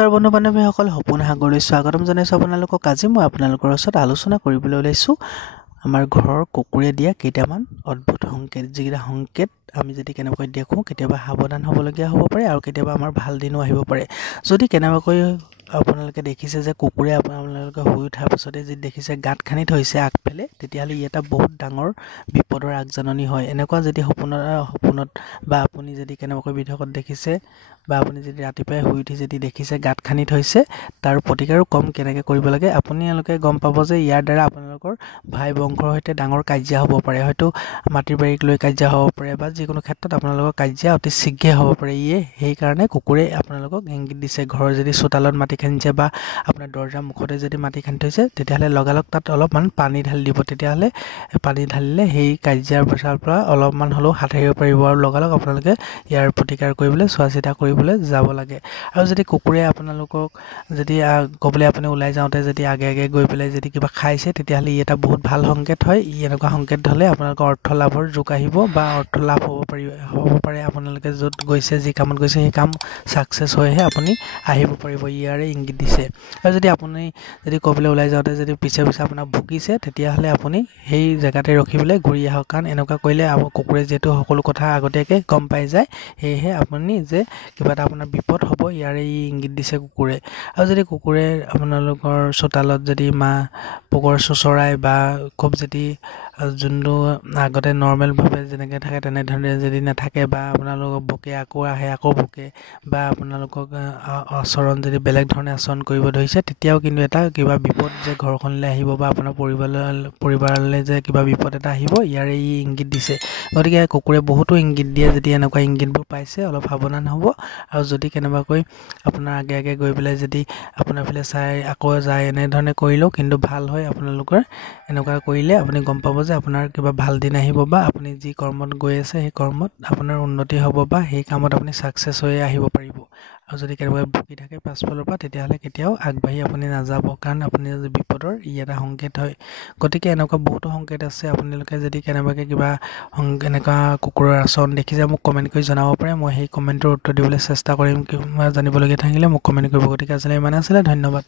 বন্ধু বান্ধৱীসকল সপোন সাগৰলৈ স্বাগতম জনাইছোঁ আপোনালোকক। আজি মই আপোনালোকৰ ওচৰত আলোচনা কৰিবলৈ ওলাইছোঁ আমাৰ ঘৰৰ কুকুৰে দিয়া কেইটামান অদ্ভুত সংকেত, যিকেইটা সংকেত আমি যদি কেনেবাকৈ দেখোঁ কেতিয়াবা সাৱধান হ'বলগীয়া হ'ব পাৰে আৰু কেতিয়াবা আমাৰ ভাল দিনো আহিব পাৰে। যদি কেনেবাকৈ আপোনালোকে দেখিছে যে কুকুৰে আপোনালোকে শুই উঠাৰ পাছতে যদি দেখিছে গাঁত খান্দি থৈছে আগফালে, তেতিয়াহ'লে ই এটা বহুত ডাঙৰ বিপদৰ আগজাননী হয়। এনেকুৱা যদি সপোনত বা আপুনি যদি কেনেবাকৈ বিধকত দেখিছে বা আপুনি যদি ৰাতিপুৱাই শুই উঠি যদি দেখিছে গাঁত খান্দি থৈছে, তাৰ প্ৰতিকাৰো কম কেনেকৈ কৰিব লাগে আপোনালোকে গম পাব যে ইয়াৰ দ্বাৰা আপোনালোকৰ ভাই বংশৰ সৈতে ডাঙৰ কাজিয়া হ'ব পাৰে। হয়তো মাটিৰ বাৰীক লৈ কাজিয়া হ'ব পাৰে বা যিকোনো ক্ষেত্ৰত আপোনালোকৰ কাজিয়া অতি শীঘ্ৰে হ'ব পাৰে। সেইকাৰণে কুকুৰে আপোনালোকক ইংগিত দিছে। ঘৰৰ যদি চোতালত মাটি খান্দিছে বা আপোনাৰ দৰ্জাৰ মুখতে যদি মাটি খান্দি থৈছে, তেতিয়াহ'লে লগালগ তাত অলপমান পানী ঢালি দিব। তেতিয়াহ'লে পানী ঢালিলে সেই কাজিয়াৰ পৰা অলপমান হ'লেও হাত সাৰিব পাৰিব আৰু লগালগ আপোনালোকে ইয়াৰ প্ৰতিকাৰ কৰিবলৈ চোৱা চিতা কৰিবলৈ যাব লাগে। আৰু যদি কুকুৰে আপোনালোকক যদি ক'বলৈ আপুনি ওলাই যাওঁতে যদি আগে গৈ পেলাই যদি কিবা খাইছে, তেতিয়াহ'লে ই এটা বহুত ভাল সংকেত হয়। এনেকুৱা সংকেত হ'লে আপোনালোকৰ অৰ্থ লাভৰ যুগ আহিব বা অৰ্থ লাভ হ'ব পাৰে। আপোনালোকে য'ত গৈছে, যি কামত গৈছে, সেই কাম ছাকচেছ হৈহে আপুনি আহিব পাৰিব, ইয়াৰে ইংগিত দিছে। আৰু যদি আপুনি যদি ক'বলৈ ওলাই যাওঁতে যদি পিছে আপোনাক ভুকিছে, তেতিয়াহ'লে আপুনি সেই জেগাতে ৰখি পেলাই ঘূৰি আহক, কাৰণ এনেকুৱা কৰিলে কুকুৰে যিহেতু সকলো কথা আগতীয়াকৈ গম পাই যায়, সেয়েহে আপুনি যে কিবা এটা আপোনাৰ বিপদ হ'ব ইয়াৰে ইংগিত দিছে কুকুৰে। আৰু যদি কুকুৰে আপোনালোকৰ চোতালত যদি পোকৰ চোচৰাই বা খুব যদি যোনটো আগতে নৰ্মেলভাৱে যেনেকৈ থাকে তেনেধৰণে যদি নাথাকে বা আপোনালোকক ভোকে আকৌ আহে আকৌ ভোকে বা আপোনালোকক আচৰণ যদি বেলেগ ধৰণে আচৰণ কৰিব ধৰিছে, তেতিয়াও কিন্তু এটা কিবা বিপদ যে ঘৰখনলৈ আহিব বা আপোনাৰ পৰিবাৰলৈ যে কিবা বিপদ এটা আহিব, ইয়াৰে ইংগিত দিছে। গতিকে কুকুৰে বহুতো ইংগিত দিয়ে। যদি এনেকুৱা ইংগিতবোৰ পাইছে অলপ সাৱধান হ'ব। আৰু যদি কেনেবাকৈ আপোনাৰ আগে গৈ পেলাই যদি আপোনাৰ ফালে চাই আকৌ যায়, এনেধৰণে কৰিলেও কিন্তু ভাল হয়। আপোনালোকৰ এনেকুৱা কৰিলে আপুনি গম পাব যে আপোনাৰ কিবা ভাল দিন আহিব বা আপুনি যি কৰ্মত গৈ আছে সেই কৰ্মত আপোনাৰ উন্নতি হ'ব বা সেই কামত আপুনি ছাকচেছ হৈ আহিব পাৰিব। আৰু যদি কেনেবাকৈ ভুকি থাকে পাছফালৰ পৰা, তেতিয়াহ'লে কেতিয়াও আগবাঢ়ি আপুনি নাযাব, কাৰণ আপুনি বিপদৰ এটা সংকেত হয়। গতিকে এনেকুৱা বহুতো সংকেত আছে। আপোনালোকে যদি কেনেবাকৈ কিবা এনেকুৱা কুকুৰৰ আচৰণ দেখিছে, মোক কমেণ্ট কৰি জনাব পাৰে। মই সেই কমেণ্টৰ উত্তৰ দিবলৈ চেষ্টা কৰিম। জানিবলগীয়া থাকিলে মোক কমেণ্ট কৰিব। গতিকে আজিলৈ ইমান আছিলে, ধন্যবাদ।